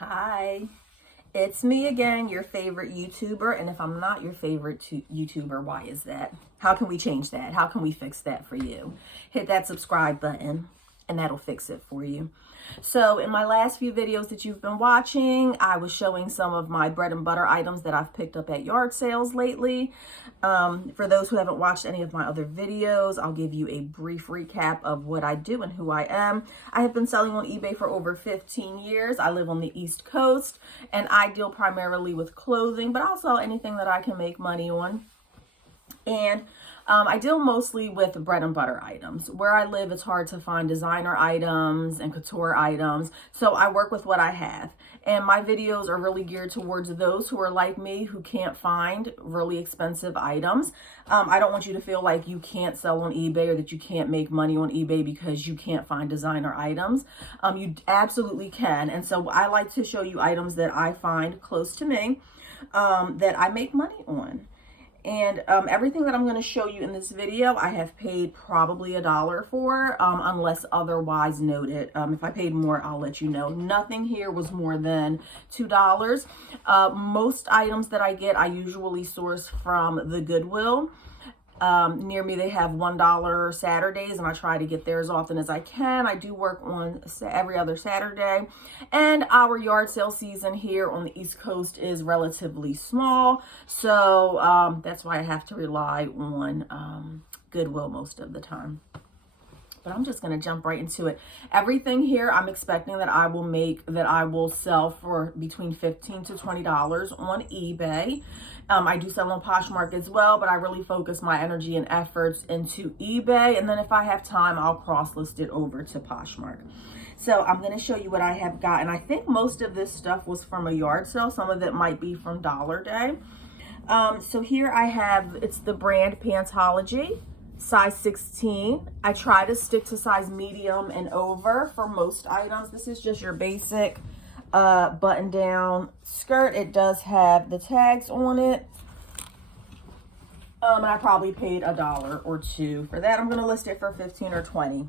Hi, it's me again, your favorite YouTuber. And if I'm not your favorite YouTuber, why is that? How can we change that? How can we fix that for you? Hit that subscribe button and that'll fix it for you. So in my last few videos that you've been watching, I was showing some of my bread and butter items that I've picked up at yard sales lately. For those who haven't watched any of my other videos, I'll give you a brief recap of what I do and who I am. I have been selling on eBay for over 15 years. I live on the East Coast and I deal primarily with clothing, but I'll sell anything that I can make money on. And I deal mostly with bread and butter items. Where I live, it's hard to find designer items and couture items. So I work with what I have. And my videos are really geared towards those who are like me, who can't find really expensive items. I don't want you to feel like you can't sell on eBay or that you can't make money on eBay because you can't find designer items. You absolutely can. And so I like to show you items that I find close to me that I make money on. And everything that I'm going to show you in this video, I have paid probably $1 for, unless otherwise noted. If I paid more, I'll let you know. Nothing here was more than $2. Most items that I get, I usually source from the Goodwill. Near me, they have $1 Saturdays, and I try to get there as often as I can. I do work on every other Saturday, and our yard sale season here on the East Coast is relatively small, so that's why I have to rely on Goodwill most of the time. But I'm just going to jump right into it. Everything here, I'm expecting that I will sell for between $15 to $20 on eBay. I do sell on Poshmark as well, but I really focus my energy and efforts into eBay. And then if I have time, I'll cross-list it over to Poshmark. So I'm going to show you what I have got. And I think most of this stuff was from a yard sale. Some of it might be from Dollar Day. So here I have, it's the brand Pantology. Size 16. I try to stick to size medium and over for most items. This is just your basic button down skirt. It does have the tags on it. And I probably paid $1 or $2 for that. I'm going to list it for 15 or 20.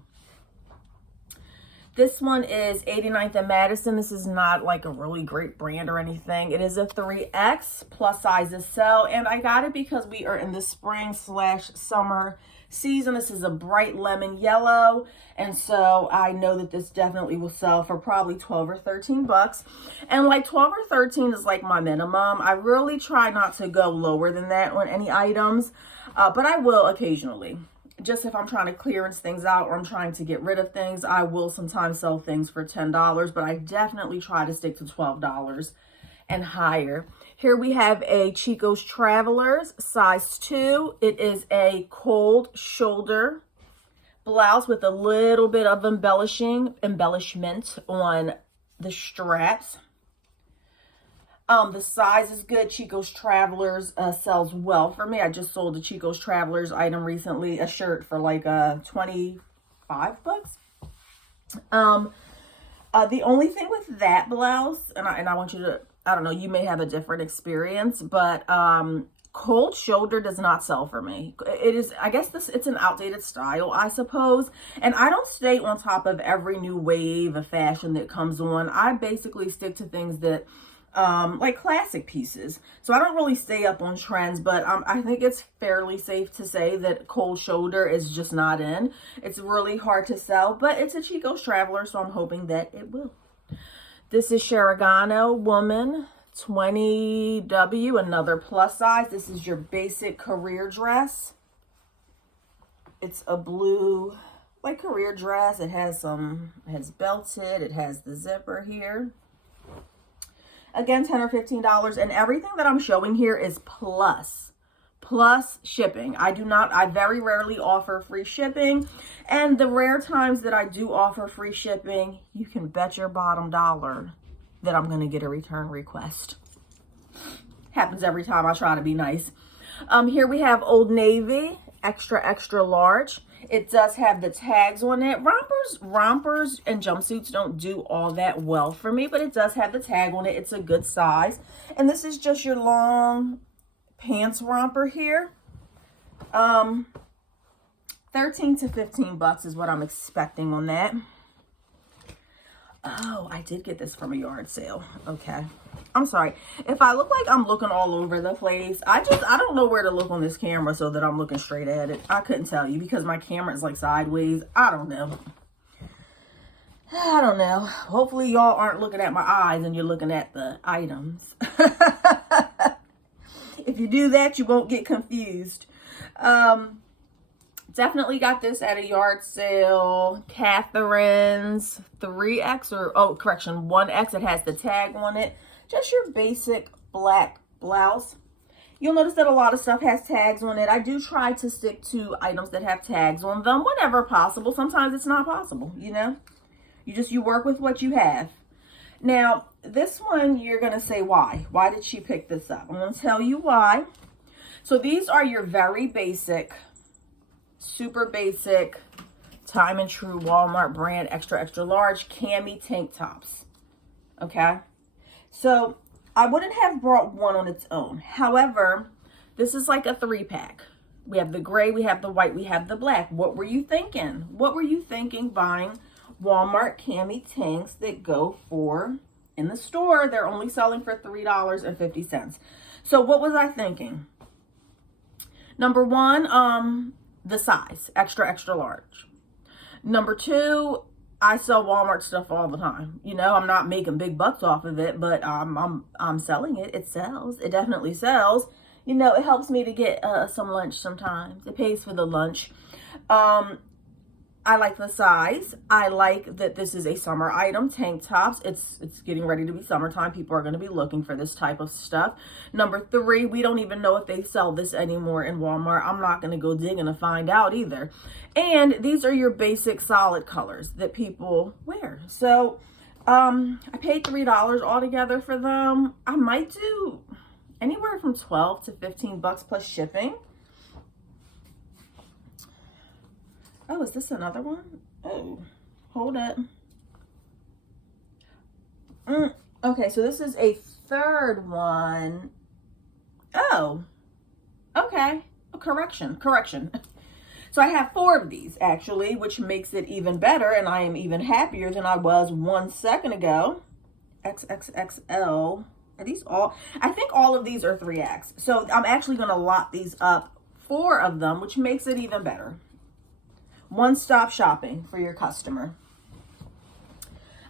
This one is 89th and Madison. This is not like a really great brand or anything. It is a 3X, plus sizes sell. And I got it because we are in the spring/summer season. This is a bright lemon yellow. And so I know that this definitely will sell for probably 12 or 13 bucks. And like 12 or 13 is like my minimum. I really try not to go lower than that on any items, but I will occasionally. Just if I'm trying to clearance things out or I'm trying to get rid of things, I will sometimes sell things for $10, but I definitely try to stick to $12 and higher. Here we have a Chico's Travelers, size 2. It is a cold shoulder blouse with a little bit of embellishment on the straps. The size is good. Chico's Travelers sells well for me. I just sold a Chico's Travelers item recently, a shirt for like 25 bucks. The only thing with that blouse, and I want you to, I don't know, you may have a different experience, but cold shoulder does not sell for me. It is, I guess it's an outdated style, I suppose. And I don't stay on top of every new wave of fashion that comes on. I basically stick to things that like classic pieces. So I don't really stay up on trends, but I think it's fairly safe to say that cold shoulder is just not in. It's really hard to sell, but it's a Chico's Traveler, so I'm hoping that it will. This is Sharagano Woman 20W, another plus size. This is your basic career dress. It's a blue like career dress. It has belted, it has the zipper here. Again, $10 or $15, and everything that I'm showing here is plus shipping. I very rarely offer free shipping, and the rare times that I do offer free shipping, you can bet your bottom dollar that I'm going to get a return request. Happens every time I try to be nice. Here we have Old Navy, extra large. It does have the tags on it. Rompers and jumpsuits don't do all that well for me, but it does have the tag on it. It's a good size. And this is just your long pants romper here. 13 to 15 bucks is what I'm expecting on that. Oh, I did get this from a yard sale. Okay. I'm sorry. If I look like I'm looking all over the place, I don't know where to look on this camera so that I'm looking straight at it. I couldn't tell you because my camera is like sideways. I don't know. I don't know. Hopefully y'all aren't looking at my eyes and you're looking at the items. If you do that, you won't get confused. Definitely got this at a yard sale. Catherine's 3X or, oh, correction, 1X. It has the tag on it. Just your basic black blouse. You'll notice that a lot of stuff has tags on it. I do try to stick to items that have tags on them whenever possible. Sometimes it's not possible, you know. You work with what you have. Now, this one, you're going to say, why? Why did she pick this up? I'm going to tell you why. So these are your very basic, super basic, time and true Walmart brand, extra, extra large cami tank tops. Okay? So I wouldn't have brought one on its own. However, this is like a 3-pack. We have the gray, we have the white, we have the black. What were you thinking? What were you thinking buying Walmart cami tanks that go for, in the store, they're only selling for $3.50. So what was I thinking? Number one, the size, extra, extra large. Number two, I sell Walmart stuff all the time. You know, I'm not making big bucks off of it, but I'm selling it. It sells. It definitely sells. You know, it helps me to get some lunch sometimes. It pays for the lunch. I like the size. I like that this is a summer item, tank tops. It's getting ready to be summertime. People are going to be looking for this type of stuff. Number three, we don't even know if they sell this anymore in Walmart. I'm not going to go digging to find out either. And these are your basic solid colors that people wear. So I paid $3 altogether for them. I might do anywhere from 12 to 15 bucks plus shipping. Oh, is this another one? Oh, hold up. Okay, so this is a third one. Oh, okay. Oh, correction. So I have 4 of these, actually, which makes it even better, and I am even happier than I was 1 second ago. XXXL. Are these all? I think all of these are 3X. So I'm actually going to lot these up, 4 of them, which makes it even better. One-stop shopping for your customer.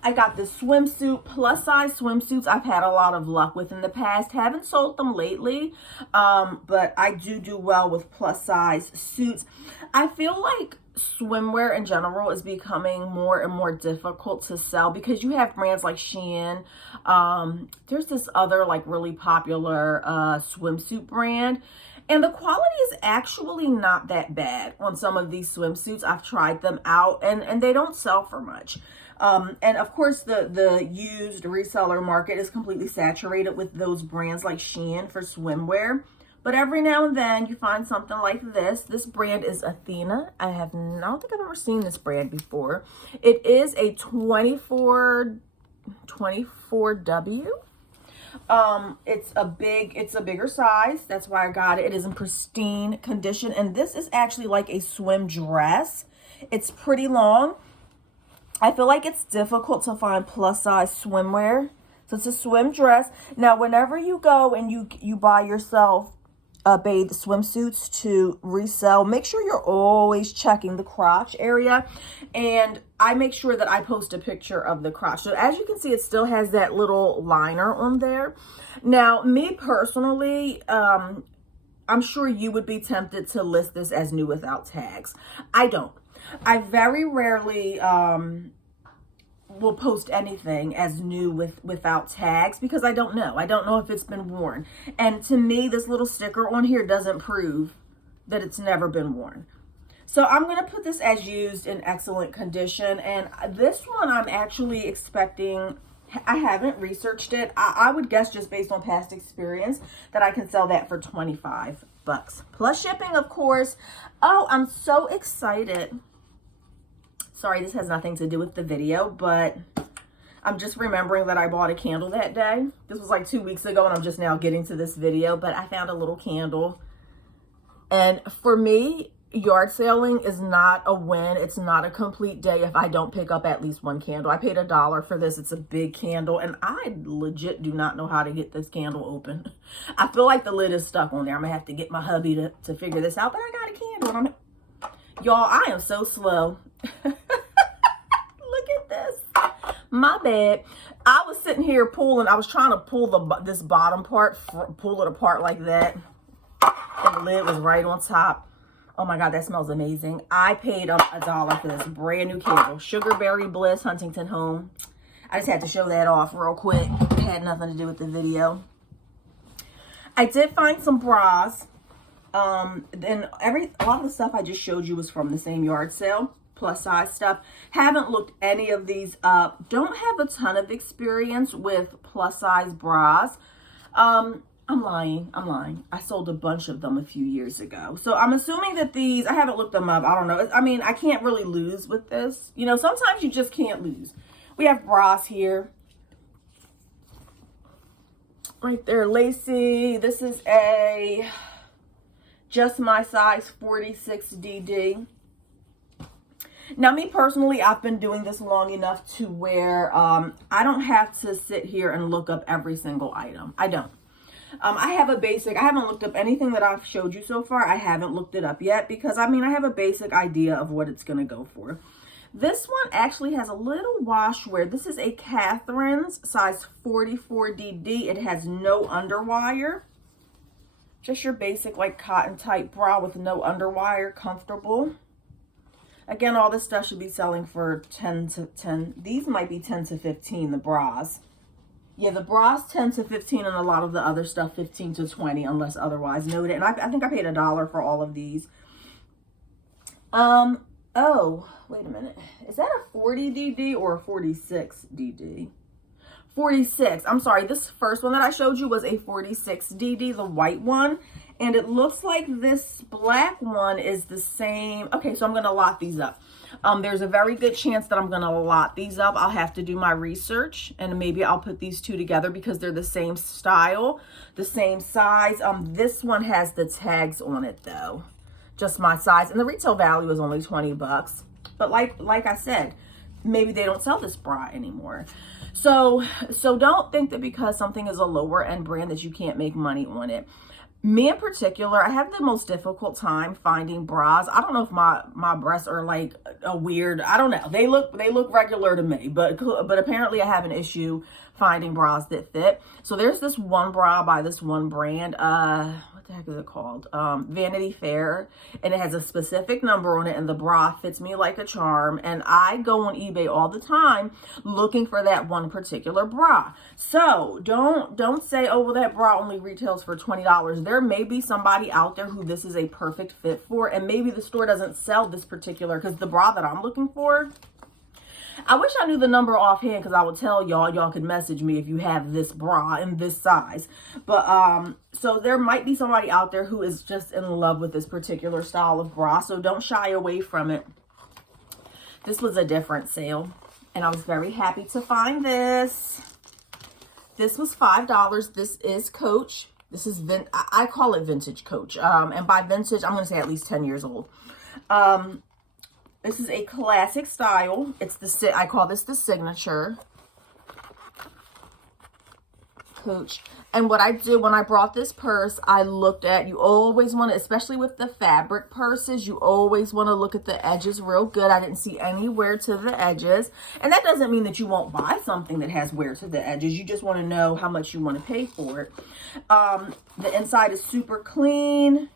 I got this swimsuit, plus size swimsuits I've had a lot of luck with in the past. Haven't sold them lately, but I do well with plus size suits. I feel like swimwear in general is becoming more and more difficult to sell because you have brands like Shein. There's this other like really popular swimsuit brand. And the quality is actually not that bad on some of these swimsuits. I've tried them out and they don't sell for much. And of course, the used reseller market is completely saturated with those brands like Shein for swimwear. But every now and then you find something like this. This brand is Athena. I don't think I've ever seen this brand before. It is a 24W. It's a bigger size. That's why I got it. It is in pristine condition. And this is actually like a swim dress. It's pretty long. I feel like it's difficult to find plus size swimwear. So it's a swim dress. Now, whenever you go and you buy yourself bathe swimsuits to resell, make sure you're always checking the crotch area. And I make sure that I post a picture of the crotch. So as you can see, it still has that little liner on there. Now, me personally, I'm sure you would be tempted to list this as new without tags. I don't. I very rarely will post anything as new without tags because I don't know. I don't know if it's been worn. And to me, this little sticker on here doesn't prove that it's never been worn. So I'm going to put this as used in excellent condition. And this one I'm actually expecting, I haven't researched it. I would guess just based on past experience that I can sell that for 25 bucks. Plus shipping, of course. Oh, I'm so excited. Sorry, this has nothing to do with the video, but I'm just remembering that I bought a candle that day. This was like 2 weeks ago, and I'm just now getting to this video, but I found a little candle. And for me, yard sailing is not a win. It's not a complete day if I don't pick up at least one candle. I paid $1 for this. It's a big candle, and I legit do not know how to get this candle open. I feel like the lid is stuck on there. I'm gonna have to get my hubby to figure this out, but I got a candle. And y'all, I am so slow. Look at this. My bad. I was sitting here pulling. I was trying to pull this bottom part, pull it apart like that, and the lid was right on top. Oh my God, that smells amazing. I paid $1 for this brand new candle. Sugarberry Bliss Huntington Home. I just had to show that off real quick. It had nothing to do with the video. I did find some bras. Then a lot of the stuff I just showed you was from the same yard sale. Plus size stuff. Haven't looked any of these up. Don't have a ton of experience with plus size bras. I'm lying. I sold a bunch of them a few years ago. So I'm assuming that these, I haven't looked them up. I don't know. I mean, I can't really lose with this. You know, sometimes you just can't lose. We have bras here. Right there, Lacey. This is a just my size 46DD. Now, me personally, I've been doing this long enough to where I don't have to sit here and look up every single item. I don't. I have a basic, I haven't looked up anything that I've showed you so far. I haven't looked it up yet because, I mean, I have a basic idea of what it's going to go for. This one actually has a little wash wear. This is a Catherine's size 44DD. It has no underwire. Just your basic, like, cotton type bra with no underwire, comfortable. Again, all this stuff should be selling for 10 to 10. These might be 10 to 15, the bras. Yeah, the bras 10 to 15 and a lot of the other stuff 15 to 20 unless otherwise noted. And I think I paid $1 for all of these. Oh, wait a minute. Is that a 40DD or a 46DD? 46. I'm sorry. This first one that I showed you was a 46DD, the white one. And it looks like this black one is the same. Okay, so I'm going to lot these up. There's a very good chance that I'm going to lot these up. I'll have to do my research and maybe I'll put these two together because they're the same style, the same size. This one has the tags on it though, just my size. And the retail value is only 20 bucks. But like I said, maybe they don't sell this bra anymore. So don't think that because something is a lower end brand that you can't make money on it. Me in particular, I have the most difficult time finding bras. I don't know if my breasts are like a weird, I don't know. They look regular to me, but apparently I have an issue finding bras that fit. So there's this one bra by this one brand. What the heck is it called? Vanity Fair. And it has a specific number on it and the bra fits me like a charm. And I go on eBay all the time looking for that one particular bra. So don't say, oh, well, that bra only retails for $20. There may be somebody out there who this is a perfect fit for. And maybe the store doesn't sell this particular, because the bra that I'm looking for, I wish I knew the number offhand because I would tell y'all. Y'all could message me if you have this bra in this size. But so there might be somebody out there who is just in love with this particular style of bra. So don't shy away from it. This was a different sale and I was very happy to find this. This was $5. This is Coach. This is I call it vintage Coach. And by vintage, I'm going to say at least 10 years old. This is a classic style. It's I call this the signature Coach. And what I did when I brought this purse, I looked at, you always want to, especially with the fabric purses, you always want to look at the edges real good. I didn't see any wear to the edges. And that doesn't mean that you won't buy something that has wear to the edges. You just want to know how much you want to pay for it. The inside is super clean.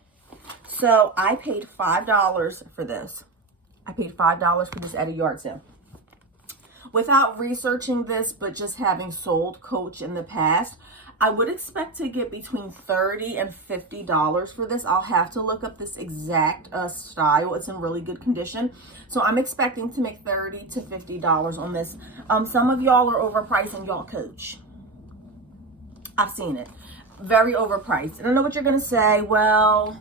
So I paid $5 for this. I paid $5 for this at a yard sale. Without researching this, but just having sold Coach in the past, I would expect to get between $30 and $50 for this. I'll have to look up this exact style. It's in really good condition. So I'm expecting to make $30 to $50 on this. Some of y'all are overpricing y'all Coach. I've seen it. Very overpriced. And I know what you're going to say. Well,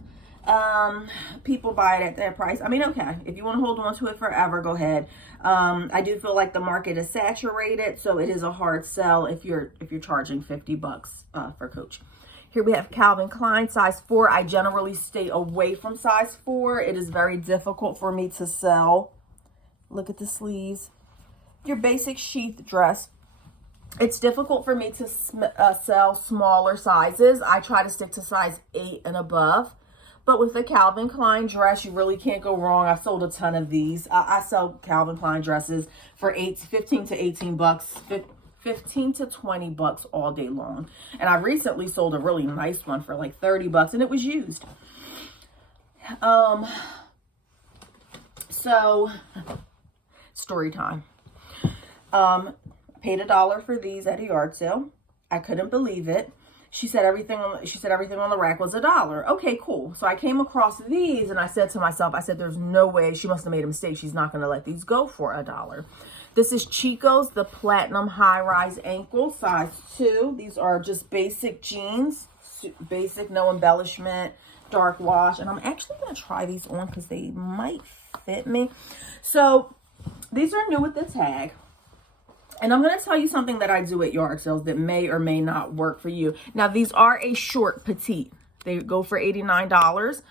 people buy it at that price. I mean, okay, if you want to hold on to it forever, go ahead. I do feel like the market is saturated, so it is a hard sell if you're charging 50 bucks for Coach. Here we have Calvin Klein, size 4. I generally stay away from size 4. It is very difficult for me to sell. Look at the sleeves. Your basic sheath dress. It's difficult for me to sell smaller sizes. I try to stick to size 8 and above. But with the Calvin Klein dress, you really can't go wrong. I've sold a ton of these. I sell Calvin Klein dresses for 15 to 18 bucks, 15 to 20 bucks all day long. And I recently sold a really nice one for like 30 bucks and it was used. So story time. Paid $1 for these at a yard sale. I couldn't believe it. She said everything on the rack was $1. Okay, cool. So I came across these and I said to myself, I said, there's no way, she must have made a mistake. She's not going to let these go for $1. This is Chico's, the Platinum High-Rise Ankle, size 2. These are just basic jeans, basic, no embellishment, dark wash. And I'm actually going to try these on because they might fit me. So these are new with the tag. And I'm going to tell you something that I do at yard sales that may or may not work for you. Now, these are a short petite. They go for $89.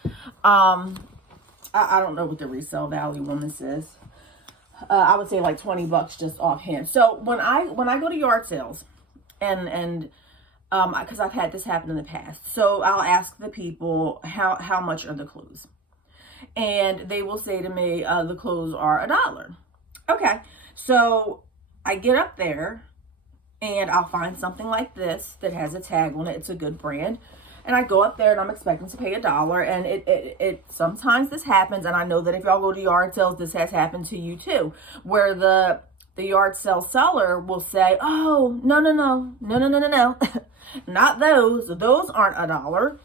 I don't know what the resale value on this is. I would say like 20 bucks just offhand. So when I go to yard sales and because I've had this happen in the past. So I'll ask the people how much are the clothes? And they will say to me, the clothes are $1. Okay. So I get up there and I'll find something like this that has a tag on it. It's a good brand. And I go up there and I'm expecting to pay $1. And it sometimes this happens. And I know that if y'all go to yard sales, this has happened to you too, where the yard sale seller will say, oh, no, not those. Those aren't $1.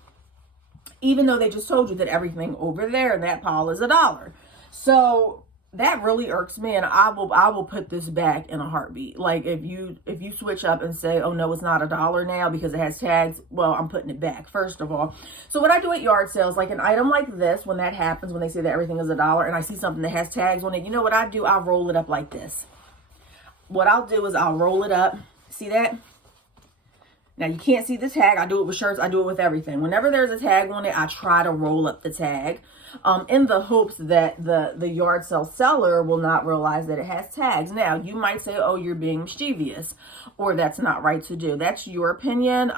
Even though they just told you that everything over there in that pile is $1. So that really irks me, and I will put this back in a heartbeat. Like if you switch up and say, oh no, it's not $1 now because it has tags, well, I'm putting it back, first of all. So what I do at yard sales, like an item like this, when that happens, when they say that everything is $1 and I see something that has tags on it, you know what I do? I'll roll it up like this. What I'll do is I'll roll it up. See that? Now you can't see the tag. I do it with shirts. I do it with everything. Whenever there's a tag on it, I try to roll up the tag in the hopes that the yard sale seller will not realize that it has tags. Now you might say, oh, you're being mischievous or that's not right to do. That's your opinion.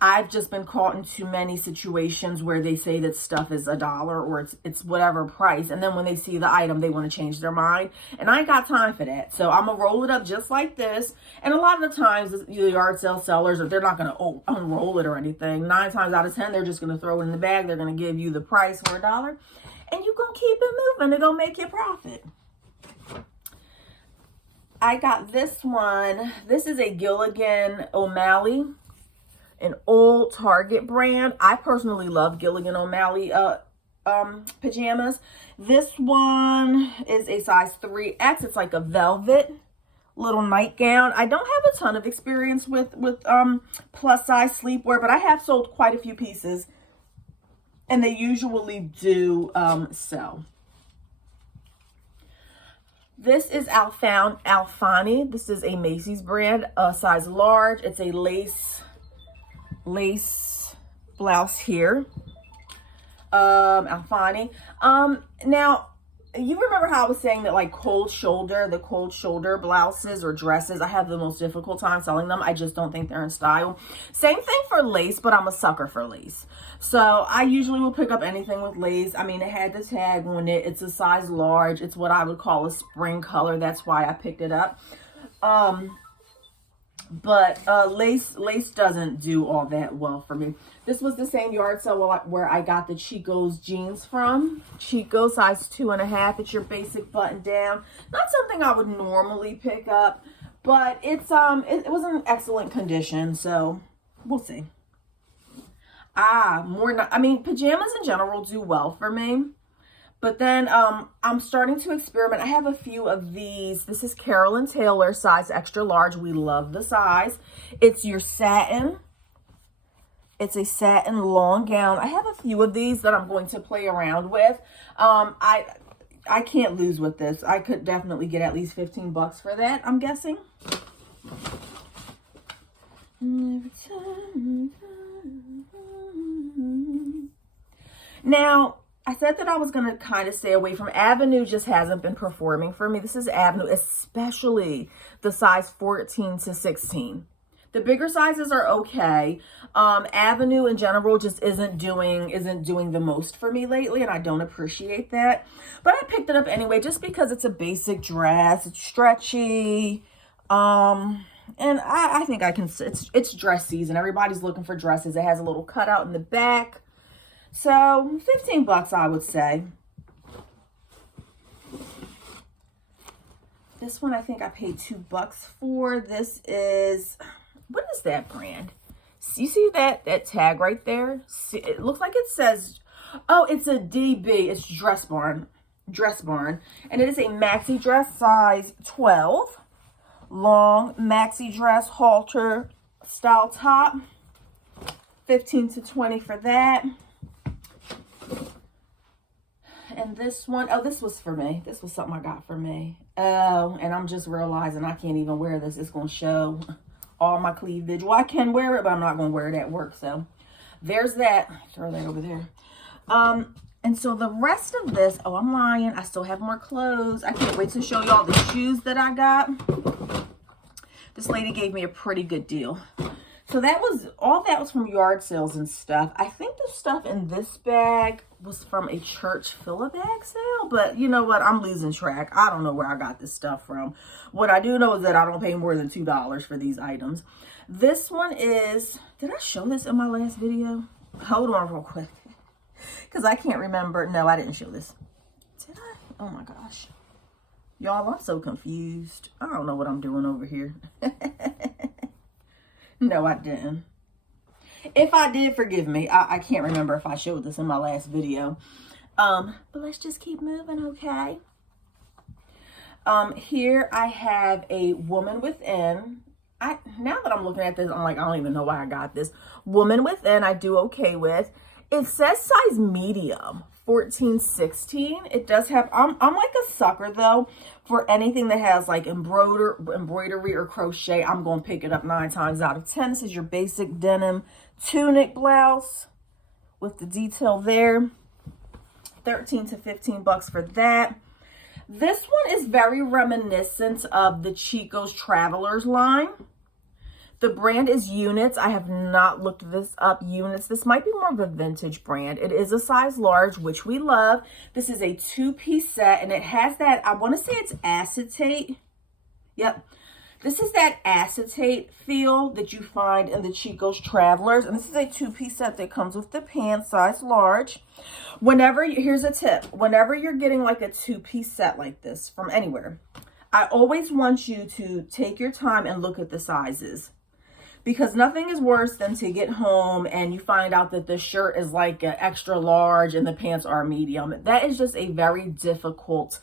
I've just been caught in too many situations where they say that stuff is $1 or it's whatever price. And then when they see the item, they want to change their mind. And I ain't got time for that. So I'm going to roll it up just like this. And a lot of the times, the yard sale sellers, they're not going to unroll it or anything. 9 times out of 10, they're just going to throw it in the bag. They're going to give you the price for $1. And you're going to keep it moving. They're going to make you profit. I got this one. This is a Gilligan O'Malley, an old Target brand. I personally love Gilligan O'Malley pajamas. This one is a size 3X. It's like a velvet little nightgown. I don't have a ton of experience with plus size sleepwear, but I have sold quite a few pieces and they usually do sell. This is Alfani. This is a Macy's brand, size large. It's a lace blouse here. Alfani. Now you remember how I was saying that like the cold shoulder blouses or dresses, I have the most difficult time selling them. I just don't think they're in style. Same thing for lace, but I'm a sucker for lace. So I usually will pick up anything with lace. I mean, it had the tag on it. It's a size large. It's what I would call a spring color. That's why I picked it up. But lace doesn't do all that well for me. This was the same yard sale where I got the Chico's jeans from. Chico, size 2.5. It's your basic button down. Not something I would normally pick up, but it was in excellent condition, so we'll see. Pajamas in general do well for me. But then I'm starting to experiment. I have a few of these. This is Carolyn Taylor, size extra large. We love the size. It's your satin. It's a satin long gown. I have a few of these that I'm going to play around with. I can't lose with this. I could definitely get at least 15 bucks for that, I'm guessing. Every time Now, I said that I was going to kind of stay away from Avenue, just hasn't been performing for me. This is Avenue, especially the size 14 to 16. The bigger sizes are okay. Avenue in general just isn't doing the most for me lately, and I don't appreciate that. But I picked it up anyway just because it's a basic dress. It's stretchy. And I think I can, it's dress season. Everybody's looking for dresses. It has a little cutout in the back. So 15 bucks, I would say. This one I think I paid $2 for. This is, what is that brand? You see that tag right there? See, it looks like it says, oh, it's a DB. It's Dress Barn. And it is a maxi dress size 12. Long maxi dress halter style top. 15 to 20 for that. And this one, oh, this was for me. This was something I got for me. Oh, and I'm just realizing I can't even wear this. It's going to show all my cleavage. Well, I can wear it, but I'm not going to wear it at work. So there's that. Throw that over there. And so the rest of this, oh, I'm lying. I still have more clothes. I can't wait to show y'all the shoes that I got. This lady gave me a pretty good deal. So that was, all that was from yard sales and stuff. I think the stuff in this bag was from a church fill-a-bag sale, but you know what? I'm losing track. I don't know where I got this stuff from. What I do know is that I don't pay more than $2 for these items. This one is, did I show this in my last video? Hold on real quick, because I can't remember. No, I didn't show this. Did I? Oh my gosh. Y'all, I'm so confused. I don't know what I'm doing over here. No, I didn't. If I did, forgive me. I can't remember if I showed this in my last video. But let's just keep moving, okay? Here I have a Woman Within. Now that I'm looking at this, I'm like, I don't even know why I got this. Woman Within, I do okay with. It says size medium, 14, 16. It does have, I'm like a sucker though, for anything that has like embroidery or crochet. I'm going to pick it up 9 times out of 10. This is your basic denim tunic blouse with the detail there. 13 to 15 bucks for that. This one is very reminiscent of the Chico's Travelers line. The brand is Units. I have not looked this up. Units. This might be more of a vintage brand. It is a size large, which we love. This is a 2-piece set, and it has that, I want to say it's acetate. Yep. This is that acetate feel that you find in the Chico's Travelers. And this is a 2-piece set that comes with the pants, size large. Here's a tip. Whenever you're getting like a 2-piece set like this from anywhere, I always want you to take your time and look at the sizes. Because nothing is worse than to get home and you find out that the shirt is like an extra large and the pants are medium. That is just a very difficult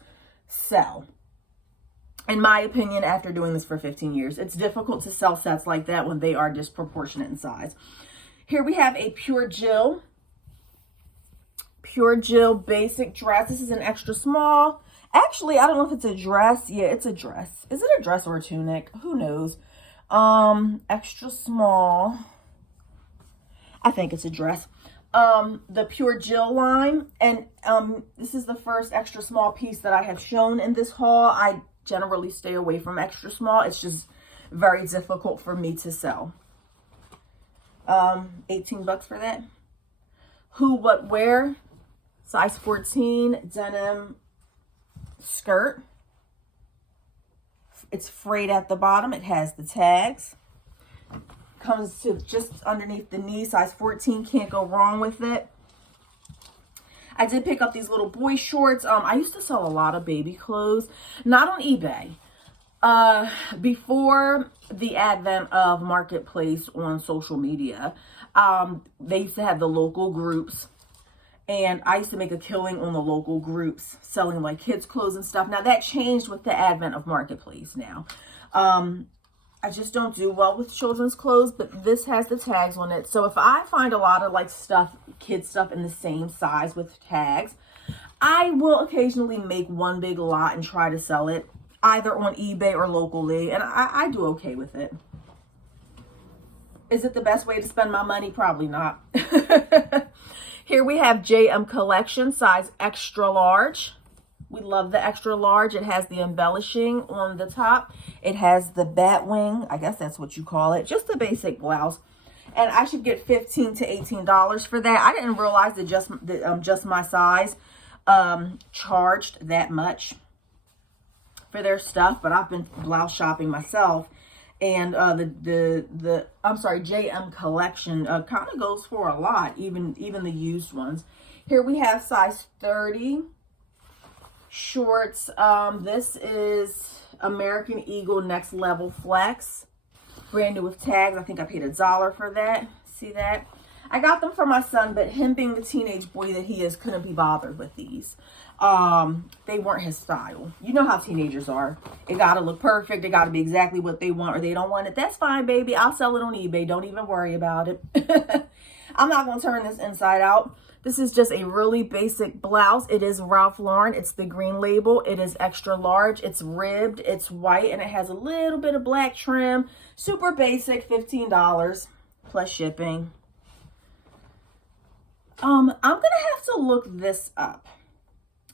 sell. In my opinion, after doing this for 15 years, it's difficult to sell sets like that when they are disproportionate in size. Here we have a Pure Jill basic dress. This is an extra small. Actually, I don't know if it's a dress. Yeah, it's a dress. Is it a dress or a tunic? Who knows? Extra small. I think it's a dress. The Pure Jill line. And this is the first extra small piece that I have shown in this haul. I generally stay away from extra small. It's just very difficult for me to sell. 18 bucks for that. Who What Wear, size 14, denim skirt. It's frayed at the bottom. It has the tags. Comes to just underneath the knee, size 14. Can't go wrong with it. I did pick up these little boy shorts. I used to sell a lot of baby clothes, not on eBay. Before the advent of Marketplace on social media, they used to have the local groups. And I used to make a killing on the local groups selling like kids' clothes and stuff. Now that changed with the advent of Marketplace now. I just don't do well with children's clothes, but this has the tags on it. So if I find a lot of like kids stuff in the same size with tags, I will occasionally make one big lot and try to sell it either on eBay or locally. And I do okay with it. Is it the best way to spend my money? Probably not. Here we have JM Collection, size extra large. We love the extra large. It has the embellishing on the top. It has the bat wing. I guess that's what you call it. Just a basic blouse. And I should get $15 to $18 for that. I didn't realize that just my size charged that much for their stuff, but I've been blouse shopping myself, and I'm sorry, JM Collection kind of goes for a lot, even the used ones. Here we have size 30 shorts. This is American Eagle Next Level Flex, brand new with tags. I think I paid $1 for that. See that? I got them for my son, but him being the teenage boy that he is, couldn't be bothered with these. They weren't his style. You know how teenagers are. It got to look perfect. It got to be exactly what they want, or they don't want it. That's fine, baby. I'll sell it on eBay. Don't even worry about it. I'm not going to turn this inside out. This is just a really basic blouse. It is Ralph Lauren. It's the green label. It is extra large. It's ribbed. It's white, and it has a little bit of black trim. Super basic, $15 plus shipping. I'm going to have to look this up.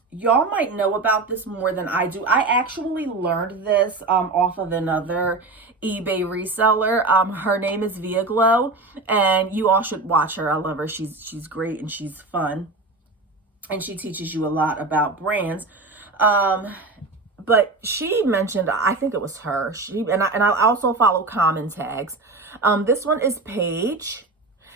Y'all might know about this more than I do. I actually learned this off of another eBay reseller. Her name is Via Glow, and you all should watch her. I love her. She's great and she's fun, and she teaches you a lot about brands. But she mentioned, I think it was her. I also follow common tags. This one is Paige.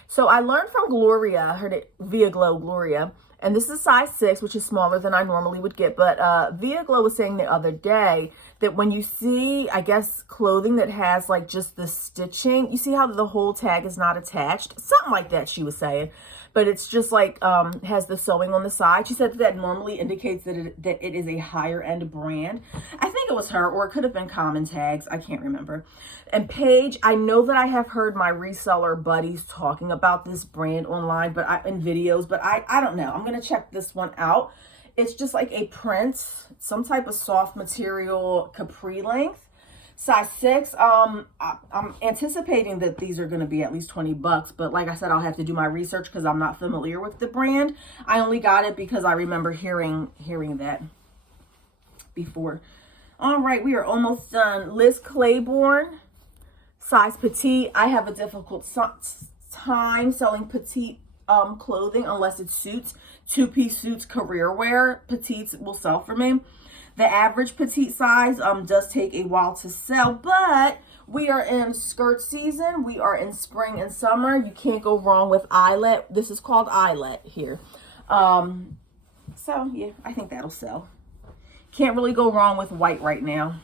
So I learned from Gloria, Via Glow Gloria, and this is size 6, which is smaller than I normally would get. But Via Glow was saying the other day that when you see, I guess, clothing that has like just the stitching, you see how the whole tag is not attached? Something like that, she was saying. But it's just like, has the sewing on the side. She said that normally indicates that it is a higher end brand. I think it was her, or it could have been Common Tags. I can't remember. And Paige, I know that I have heard my reseller buddies talking about this brand online, but in videos, but I don't know. I'm going to check this one out. It's just like a print, some type of soft material capri length. Size 6, I'm anticipating that these are going to be at least $20, but like I said, I'll have to do my research because I'm not familiar with the brand. I only got it because I remember hearing that before. All right, we are almost done. Liz Claiborne, size petite. I have a difficult time selling petite clothing unless it's suits. Two-piece suits, career wear. Petites will sell for me. The average petite size does take a while to sell, but we are in skirt season. We are in spring and summer. You can't go wrong with eyelet. This is called eyelet here. So, yeah, I think that'll sell. Can't really go wrong with white right now.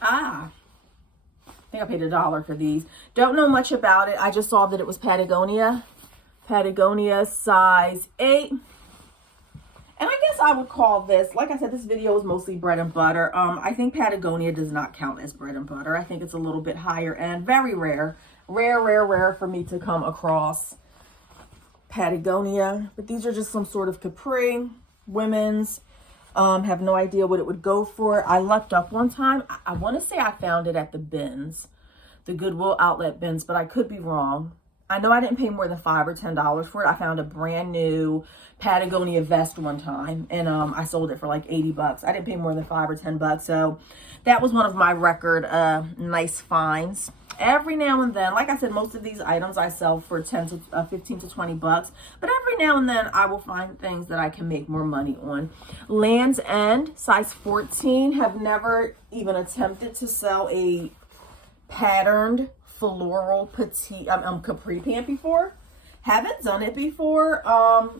I think I paid $1 for these. Don't know much about it. I just saw that it was Patagonia. Patagonia size 8. And I guess I would call this, like I said, this video is mostly bread and butter. I think Patagonia does not count as bread and butter. I think it's a little bit higher end. Very rare. Rare for me to come across Patagonia. But these are just some sort of capri, women's. Have no idea what it would go for. I lucked up one time. I want to say I found it at the bins, the Goodwill outlet bins, but I could be wrong. I know I didn't pay more than $5 or $10 for it. I found a brand new Patagonia vest one time, and I sold it for like $80. I didn't pay more than $5 or $10, so that was one of my record nice finds. Every now and then, like I said, most of these items I sell for 15 to $20, but every now and then I will find things that I can make more money on. Land's End, size 14, have never even attempted to sell a patterned floral petite capri pant before. Haven't done it before,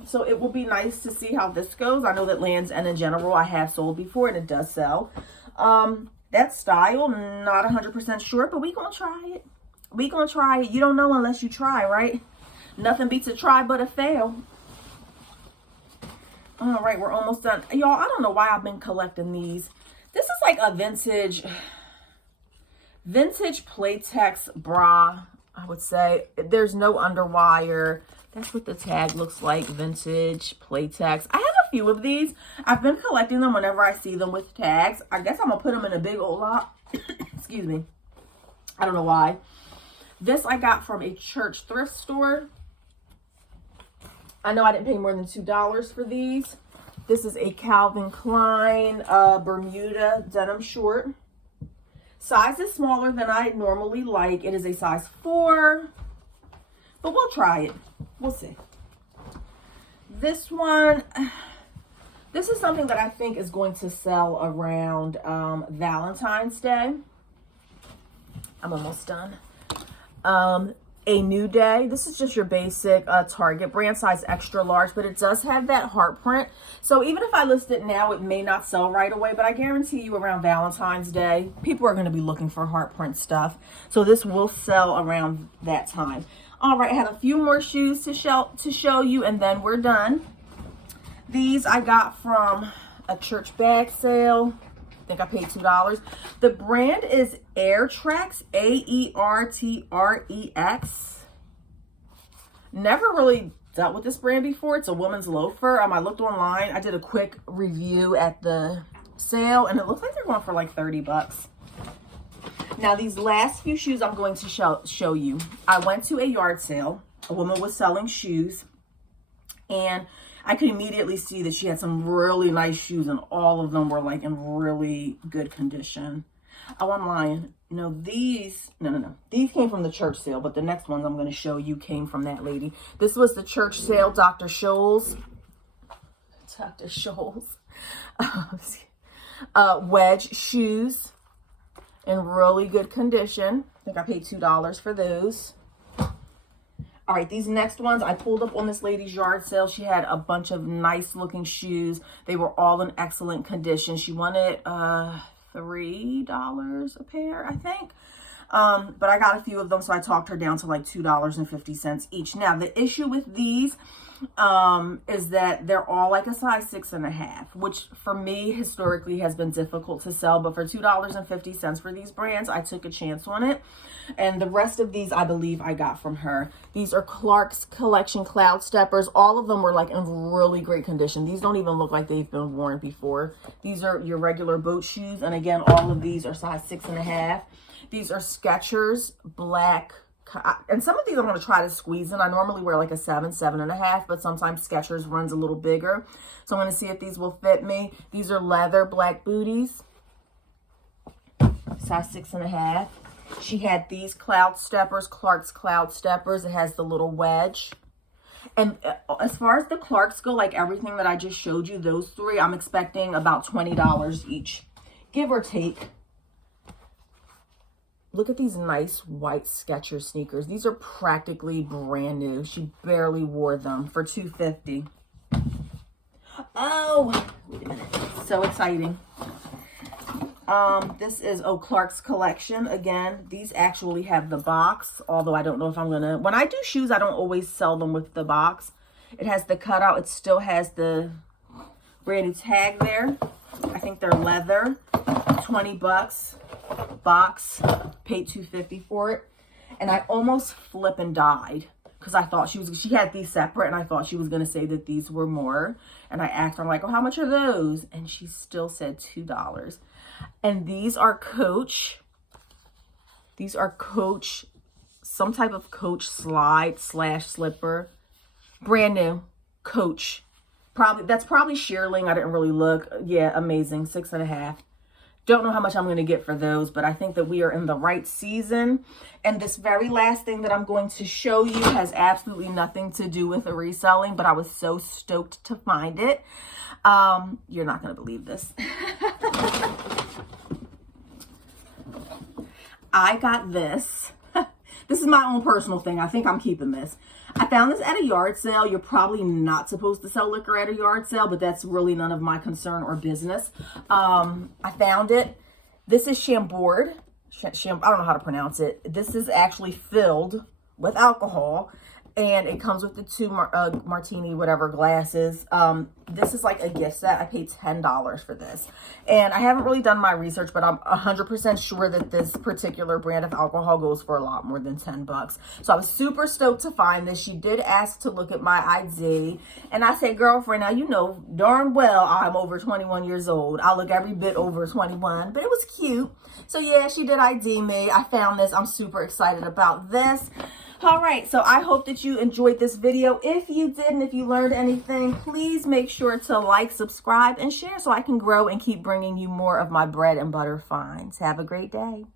so it will be nice to see how this goes. I know that Land's End in general I have sold before, and it does sell. That style, not 100% sure, but we gonna try it. We gonna try it. You don't know unless you try, right? Nothing beats a try but a fail. All right, we're almost done. Y'all, I don't know why I've been collecting these. This is like a vintage Playtex bra, I would say. There's no underwire. That's what the tag looks like, vintage Playtex. I have a few of these. I've been collecting them whenever I see them with tags. I guess I'm going to put them in a big old lot. Excuse me. I don't know why. This I got from a church thrift store. I know I didn't pay more than $2 for these. This is a Calvin Klein Bermuda denim short. Size is smaller than I normally like. It is a size 4, but we'll try it. We'll see. This one, this is something that I think is going to sell around Valentine's Day. I'm almost done. A New Day. This is just your basic Target brand, size extra large, but it does have that heart print. So even if I list it now, it may not sell right away, but I guarantee you around Valentine's Day, people are going to be looking for heart print stuff. So this will sell around that time. All right, I have a few more shoes to show you, and then we're done. These I got from a church bag sale. I think I paid $2. The brand is Airtrex, Aertrex. Never really dealt with this brand before. It's a woman's loafer. I looked online. I did a quick review at the sale, and it looks like they're going for like 30 bucks. Now, these last few shoes I'm going to show you. I went to a yard sale. A woman was selling shoes, and I could immediately see that she had some really nice shoes, and all of them were like in really good condition. Oh, I'm lying. No, these came from the church sale, but the next ones I'm going to show you came from that lady. This was the church sale, Dr. Scholl's. Wedge shoes in really good condition. I think I paid $2 for those. All right, these next ones, I pulled up on this lady's yard sale. She had a bunch of nice looking shoes. They were all in excellent condition. She wanted $3 a pair, I think. But I got a few of them, so I talked her down to like $2.50 each. Now, the issue with these is that they're all like a size 6.5, which for me historically has been difficult to sell. But for $2.50 for these brands, I took a chance on it. And the rest of these, I believe I got from her. These are Clark's Collection Cloud Steppers. All of them were like in really great condition. These don't even look like they've been worn before. These are your regular boat shoes. And again, all of these are size 6.5. These are Skechers black. And some of these I'm going to try to squeeze in. I normally wear like a 7, 7.5, but sometimes Skechers runs a little bigger. So I'm going to see if these will fit me. These are leather black booties, size 6.5. She had these Cloud Steppers, Clark's Cloud Steppers. It has the little wedge. And as far as the Clarks go, like everything that I just showed you, those three, I'm expecting about $20 each, give or take. Look at these nice white Skechers sneakers. These are practically brand new. She barely wore them for $2.50. Oh, wait a minute. So exciting. This is Clark's Collection. Again, these actually have the box, although I don't know if I'm going to... When I do shoes, I don't always sell them with the box. It has the cutout. It still has the brand new tag there. I think they're leather. 20 bucks. Box. Paid $2.50 for it. And I almost flippin' died because I thought she had these separate, and I thought she was going to say that these were more. And I asked her, I'm like, oh, how much are those? And she still said $2. And these are Coach. These are Coach, some type of Coach slide / slipper. Brand new. Coach. That's probably shearling. I didn't really look. Yeah, amazing. 6.5. Don't know how much I'm going to get for those, but I think that we are in the right season. And this very last thing that I'm going to show you has absolutely nothing to do with the reselling, but I was so stoked to find it. You're not going to believe this. I got this. This is my own personal thing. I think I'm keeping this. I found this at a yard sale. You're probably not supposed to sell liquor at a yard sale, but that's really none of my concern or business. I found it. This is Chambord. I don't know how to pronounce it. This is actually filled with alcohol. And it comes with the two martini whatever glasses. This is like a gift set. I paid $10 for this, and I haven't really done my research, but I'm 100% sure that this particular brand of alcohol goes for a lot more than 10 bucks. So I was super stoked to find this. She did ask to look at my ID, and I said, girlfriend, now you know darn well I'm over 21 years old. I look every bit over 21, but it was cute. So yeah, she did ID me. I found this. I'm super excited about this. All right, so I hope that you enjoyed this video. If you did, and if you learned anything, please make sure to like, subscribe, and share so I can grow and keep bringing you more of my bread and butter finds. Have a great day.